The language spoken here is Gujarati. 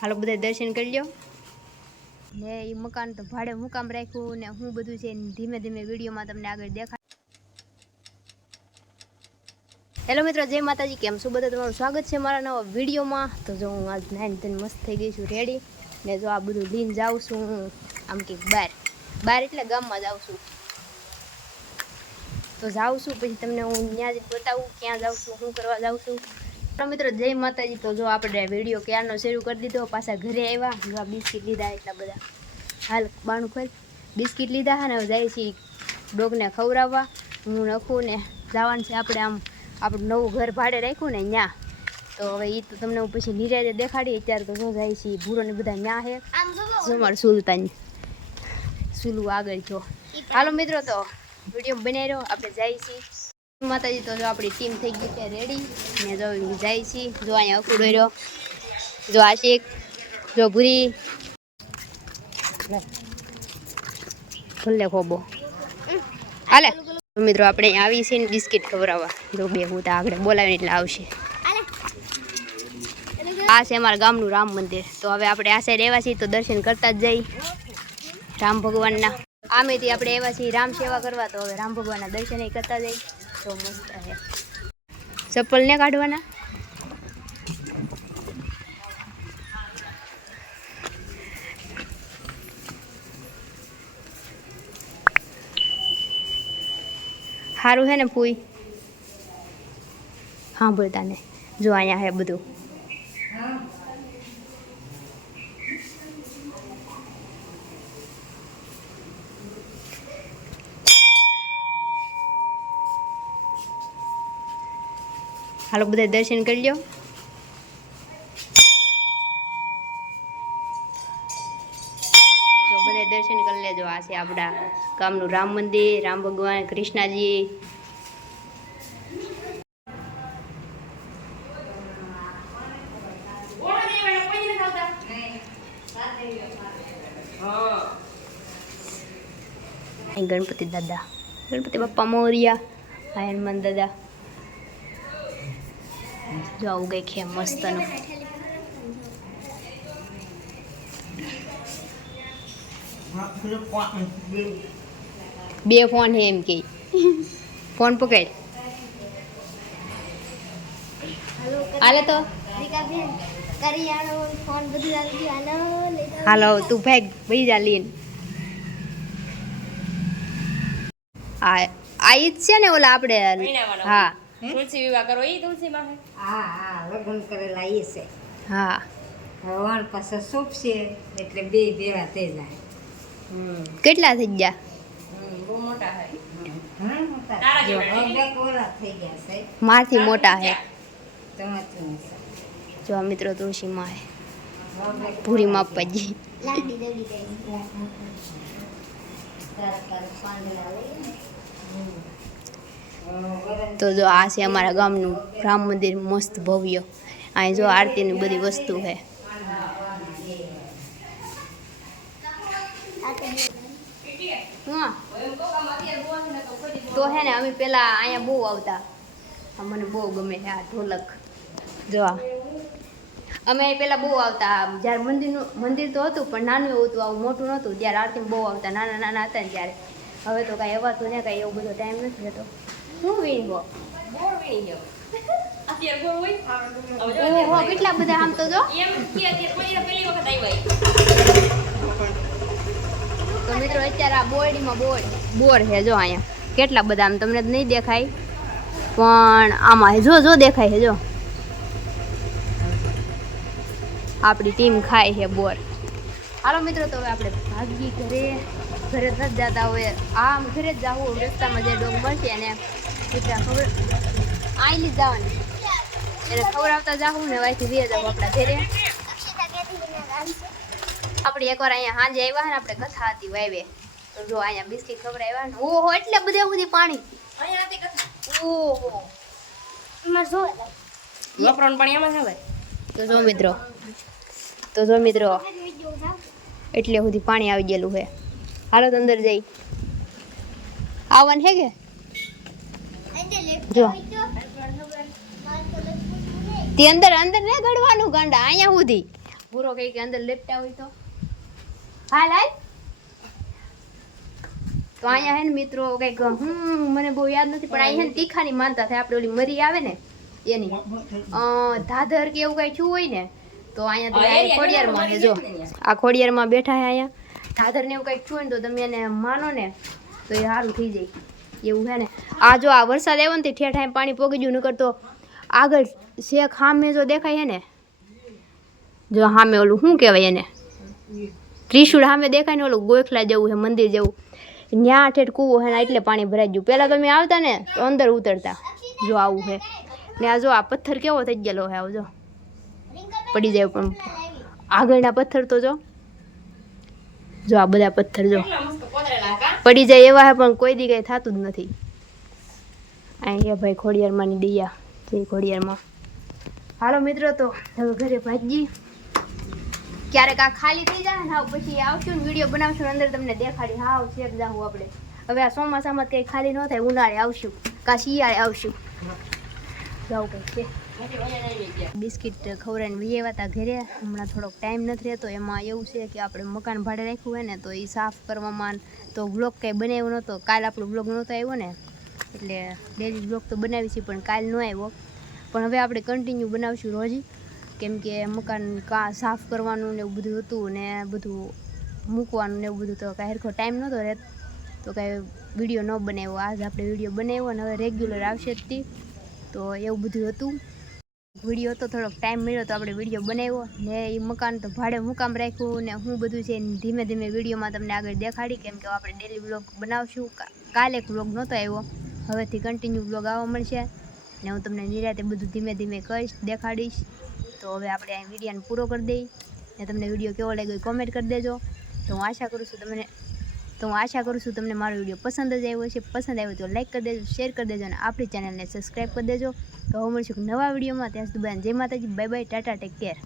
હાલો બધા દર્શન કરી લ્યો ને એ મકાન તો ભાડે મુકામ રાખ્યું ને હું બધું છે ધીમે ધીમે વિડીયોમાં તમને આગળ દેખાય. હેલો મિત્રો, જય માતાજી. કેમ છો બધા? તમારું સ્વાગત છે મારા નવા વિડીયોમાં. તો જો હું આજ નાઈને તેને મસ્ત થઈ ગઈ છું રેડી ને જો આ બધું લઈને જાઉં છું હું આમ કંઈક બહાર એટલે ગામમાં જાઉં છું. તો જાઉં છું પછી તમને હું ત્યાં જ બતાવું ક્યાં જાઉં છું, શું કરવા જાઉં છું. મિત્રો જય માતાજી. તો જો આપણે વિડીયો ક્યારનો શરૂ કરી દીધો, પાછા ઘરે આવ્યા. જો બિસ્કિટ લીધા એટલા બધા, હાલ બાણું ખોલ. બિસ્કિટ લીધા ને હવે જાય છે ડોગને ખવડાવવા. હું નખું ને જવાનું છે આપણે આમ આપણું નવું ઘર ભાડે રાખ્યું ને ત્યાં. તો હવે એ તો તમને હું પછી નિરાતે દેખાડી. અત્યારે તો શું જાય છે ભૂરો ને બધા ત્યાં છે. જો મારું સુલતાની સુલું આગળ જો. હાલો મિત્રો, તો વિડીયો બનાવી રહ્યો આપણે જાય છીએ માતાજી. તો જો આપણી ટીમ થઈ ગઈ છે રેડી ને જો જાય છે. જો અહીંયા અકુડો રહ્યો, જો આશિક, જો ભૂરી, ભલે ખોબો હાલે. મિત્રો આપણે અહીંયા આવી છે ને બિસ્કિટ ખવડાવવા. જો બે હું તો આગળ બોલાવીને એટલે આવશે. આ છે અમારા ગામનું રામ મંદિર. તો હવે આપણે આ સાઈડ આવ્યા છીએ તો દર્શન કરતા જ જઈ રામ ભગવાનના. આમેથી આપણે આવ્યા છીએ રામ સેવા કરવા, તો હવે રામ ભગવાનના દર્શન કરતા જઈ. તો મસ્ત છે. ચપ્પલ ને કાઢવાના. સારું છે ને ફૂઈ? હા બોલતા ને. જો અહીંયા હે બધું. હાલો બધા દર્શન કરી લ્યો. તો બધા દર્શન કરી લેજો. આ છે આપણા ગામનું રામ મંદિર, રામ ભગવાન, કૃષ્ણજી. ગણપતિ દાદા, ગણપતિ બાપ્પા મોરિયા, હનુમાન દાદા. જો આવું કંઈક છે મસ્તનું. બે ફોન છે એમ કે. ફોન પકડ. હાલે તો હાલો તું ભાગ ભાઈ જા લઈને. આ ઈ જ છે ને ઓલા આપણે. હા તુલસી વિવાહ કરો ઈ તુલસી માં. હા લગ્ન કરેલા એ છે. હા ભગવાન પાસે શુભ છે એટલે બે ભેગા થઈ જાય. કેટલા થઈ ગયા? બહુ મોટા હે. ઘણા મોટા તારા જો જેવડા હવે કોરા થઈ ગયા છે. મારથી મોટા છે. તમારથી જો આ મિત્રો તુલસી માં હે પૂરી માપજી. તો જો આ છે અમારા ગામનું રામ મંદિર મસ્ત ભવ્ય. અહીં જો આરતીની બધી વસ્તુ છે. તો હે ને અમે પેલા અહીંયા બહુ આવતા. મને બહુ ગમે છે આ ઢોલક. જો અમે પેલા બહુ આવતા. જ્યારે મંદિર તો હતું પણ નાનું એવું હતું, આવું મોટું નહોતું. ત્યારે આરતીમાં બહુ આવતા, નાના નાના હતા ને ત્યારે. હવે તો કાંઈ અવાતું ને કાંઈ એવું બધો ટાઈમ નથી રહેતો. શું વીણવો બોર વીણી ગયો. અત્યારે બોર હોય. ઓહો કેટલા બધા. આમ તો જો એમ કે અત્યારે કોઈ પહેલી વખત આવ્યા. તો મિત્રો અત્યારે આ બોરડીમાં બોર છે. જો અહીંયા કેટલા બધા. આમ તમને તો નહીં દેખાય પણ આમાં જો દેખાય છે. જો આપણી ટીમ ખાય છે બોર. હાલો મિત્રો, તો હવે આપણે ભાગી ઘરે નથી જતા. હવે આમ ઘરે જ જવું. રસ્તામાં જે ડોગ મળશે ને ખબર આઈલી જવાની એને ખવડાવતા જાવું ને વાયથી વે જવું આપણા ઘરે. આપણે એકવાર અહીંયા સાંજે આવ્યા ને આપણે કથા હતી વાવે. તો જો અહીંયા બિસ્કિટ ખવડાવ્યા ને ઓહો એટલે બધે સુધી પાણી. અહીંયા હતી કથા. ઓહો એમાં જો વપરાણ પાણી એમાં આવે. તો જો મિત્રો એટલે સુધી પાણી આવી ગયેલું છે. હાલો તો અંદર જઈ આવવાનું છે કે જો તે અંદર અંદર ને ગડવાનું ગાંડા અહીંયા સુધી ભૂરો કઈ કે અંદર લેપટા હોય તો હાલ હાલ. તો અહીંયા હે ને મિત્રો કઈક મને બહુ યાદ નથી પણ અહીંયા તીખાની માનતા થાય. આપણે ઓલી મરી આવે ને એની ધાધર કે એવું કઈ થયું હોય ને તો અહીંયા ખોડિયારમાં જો આ ખોડિયારમાં બેઠા છે અહીંયા ધાધર ને એવું કઈક થયું ને તો તમે એને માનો ને તો એ સારું થઈ જાય એવું છે ને. આ જો આ વરસાદ આવ્યો ને તે ઠેઠ પાણી પોગી ગયું નકર તો આગળ શેખ સામે જો દેખાય છે ને જો સામે ઓલું શું કહેવાય એને ત્રિશુળ સામે દેખાય ને ઓલું ગોખલા જેવું છે મંદિર જેવું ન્યા ઠેઠ કૂવો છે ને એટલે પાણી ભરાઈ ગયું. પહેલાં તમે આવતા ને તો અંદર ઉતરતા જો આવું છે ને. આ જો આ પથ્થર કેવો થઈ ગયેલો છે આવો જો પડી જાય પણ આગળના પથ્થર તો જો આ બધા પથ્થર જો પડી જાય એવા છે પણ કોઈ દી કંઈ થતું જ નથી. અહીં છે ભાઈ ખોડિયારમાંની દયા જય ખોડિયારમાં. હાલો મિત્રો તો હવે ઘરે ભાજી ક્યારેક આ ખાલી થઈ જાય ને પછી આવશું ને વિડીયો બનાવશું ને અંદર તમને દેખાડી હાવ શેક જાવું આપણે. હવે આ ચોમાસામાં કંઈ ખાલી ન થાય ઉનાળે આવશું કાં શિયાળે આવશું જાવું કંઈક છે. બિસ્કિટ ખવડાવીને વી આવ્યા હતા ઘરે. હમણાં થોડોક ટાઈમ નથી રહેતો. એમાં એવું છે કે આપણે મકાન ભાડે રાખ્યું હોય ને તો એ સાફ કરવામાં તો બ્લોગ કંઈ બનાવ્યો નહોતો. કાલ આપણો બ્લોગ નહોતો આવ્યો ને એટલે ડેલી બ્લોગ તો બનાવી છે પણ કાલ ન આવ્યો. પણ હવે આપણે કન્ટિન્યુ બનાવશું રોજ કેમ કે મકાન સાફ કરવાનું ને એવું બધું હતું ને બધું મૂકવાનું ને એવું બધું તો કાંઈ હરખો ટાઈમ નહોતો રહેતો તો કાંઈ વિડીયો ન બનાવ્યો. આજ આપણે વિડીયો બનાવ્યો અને હવે રેગ્યુલર આવશે જ તે તો એવું બધું હતું. વિડીયો હતો થોડોક ટાઈમ મળ્યો તો આપણે વિડીયો બનાવ્યો ને એ મકાન તો ભાડે મુકામ રાખ્યું ને હું બધું છે ધીમે ધીમે વિડીયોમાં તમને આગળ દેખાડી કેમ કે આપણે ડેલી બ્લોગ બનાવશું. કાલે બ્લોગ નહોતો આવ્યો હવેથી કન્ટિન્યુ બ્લોગ આવવા મળશે ને હું તમને નિરાતે બધું ધીમે ધીમે કહીશ દેખાડીશ. તો હવે આપણે આ વિડીયોને પૂરો કરી દઈએ ને તમને વિડીયો કેવો લાગ્યો કોમેન્ટ કરી દેજો. તો હું આશા કરું છું તમને મારો વિડીયો પસંદ જ આવ્યો છે. પસંદ આવ્યો તો લાઈક કરી દેજો, શેર કરી દેજો અને આપણી ચેનલને સબસ્ક્રાઈબ કરી દેજો. તો હવે મળીશું નવા વિડીયોમાં. ત્યાં સુધી જય માતાજી, bye bye, Tata, take care.